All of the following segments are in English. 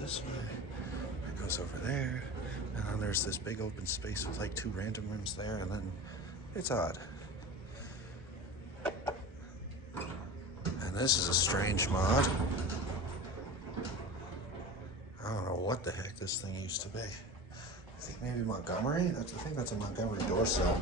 this way, it goes over there, and then there's this big open space with like 2 random rooms there, and then it's odd. And this is a strange mod. I don't know what the heck this thing used to be. I think maybe Montgomery? I think that's a Montgomery door sill.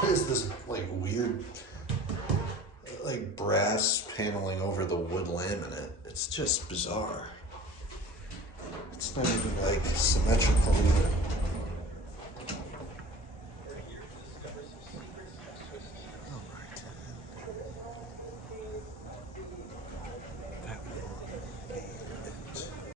What is this, like, weird, like, brass paneling over the wood laminate? It's just bizarre. It's not even, like, symmetrical either.